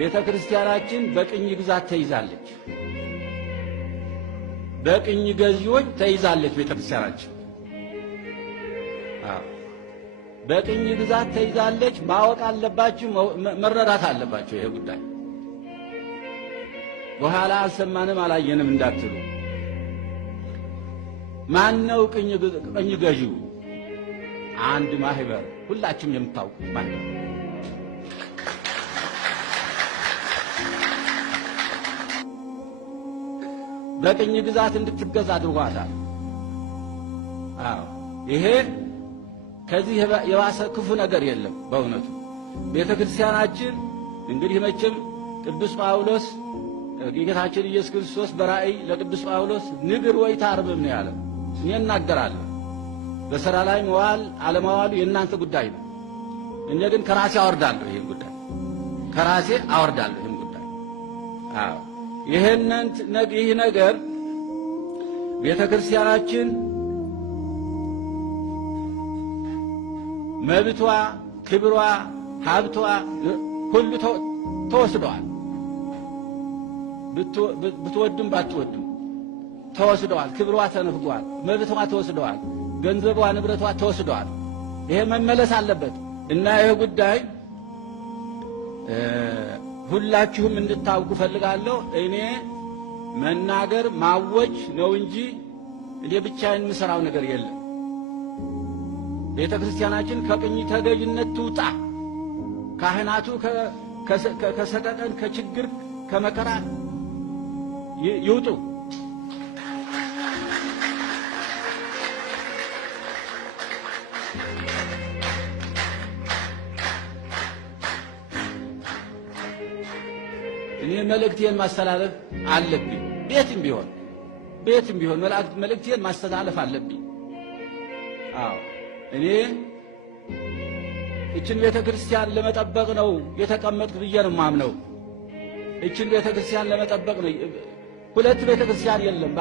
ቤተክርስቲያናችን በቅኝ ግዛት ተይዛለች። በቅኝ ገዢዎች ተይዛለች ቤተክርስቲያናችን። በቅኝ ግዛት ተይዛለች። ማወቅ አለባችሁ፣ መረዳት አለባችሁ። ይሄ ጉዳይ በኋላ አልሰማንም አላየንም እንዳትሉ። ማነው ቅኝ ገዢው? አንድ ማህበር፣ ሁላችሁም የምታውቁት ማህበር። በቅኝ ግዛት እንድትገዛ አድርጓታል። ይሄ ከዚህ የባሰ ክፉ ነገር የለም። በእውነቱ ቤተክርስቲያናችን እንግዲህ መቼም ቅዱስ ጳውሎስ ጌታችን ኢየሱስ ክርስቶስ በራእይ ለቅዱስ ጳውሎስ ንግር ወይ ታርብም ነው ያለው። እኔ እናገራለሁ፣ በሥራ ላይ መዋል አለማዋሉ የእናንተ ጉዳይ ነው። እኔ ግን ከራሴ አወርዳለሁ፣ ይሄን ጉዳይ ከራሴ አወርዳለሁ። ይሄን ጉዳይ ይህ ነገር ቤተክርስቲያናችን መብቷ፣ ክብሯ፣ ሀብቷ ሁሉ ተወስደዋል። ብትወዱም ባትወዱም ተወስደዋል። ክብሯ ተነፍጓል። መብቷ ተወስደዋል። ገንዘቧ፣ ንብረቷ ተወስደዋል። ይሄ መመለስ አለበት እና ይሄ ጉዳይ ሁላችሁም እንድታውቁ ፈልጋለሁ። እኔ መናገር ማወጅ ነው እንጂ እኔ ብቻዬን የምሰራው ነገር የለም። ቤተክርስቲያናችን ከቅኝ ተገዥነት ትውጣ። ካህናቱ ከሰቀቀን፣ ከችግር፣ ከመከራ ይውጡ። እኔ መልእክቴን ማስተላለፍ አለብኝ። ቤትም ቢሆን መልእክቴን ማስተላለፍ አለብኝ። እኔ እችን ቤተክርስቲያን ለመጠበቅ ነው የተቀመጥኩ ብዬ ነው የማምነው። እችን ቤተክርስቲያን ለመጠበቅ ነው። ሁለት ቤተክርስቲያን የለም።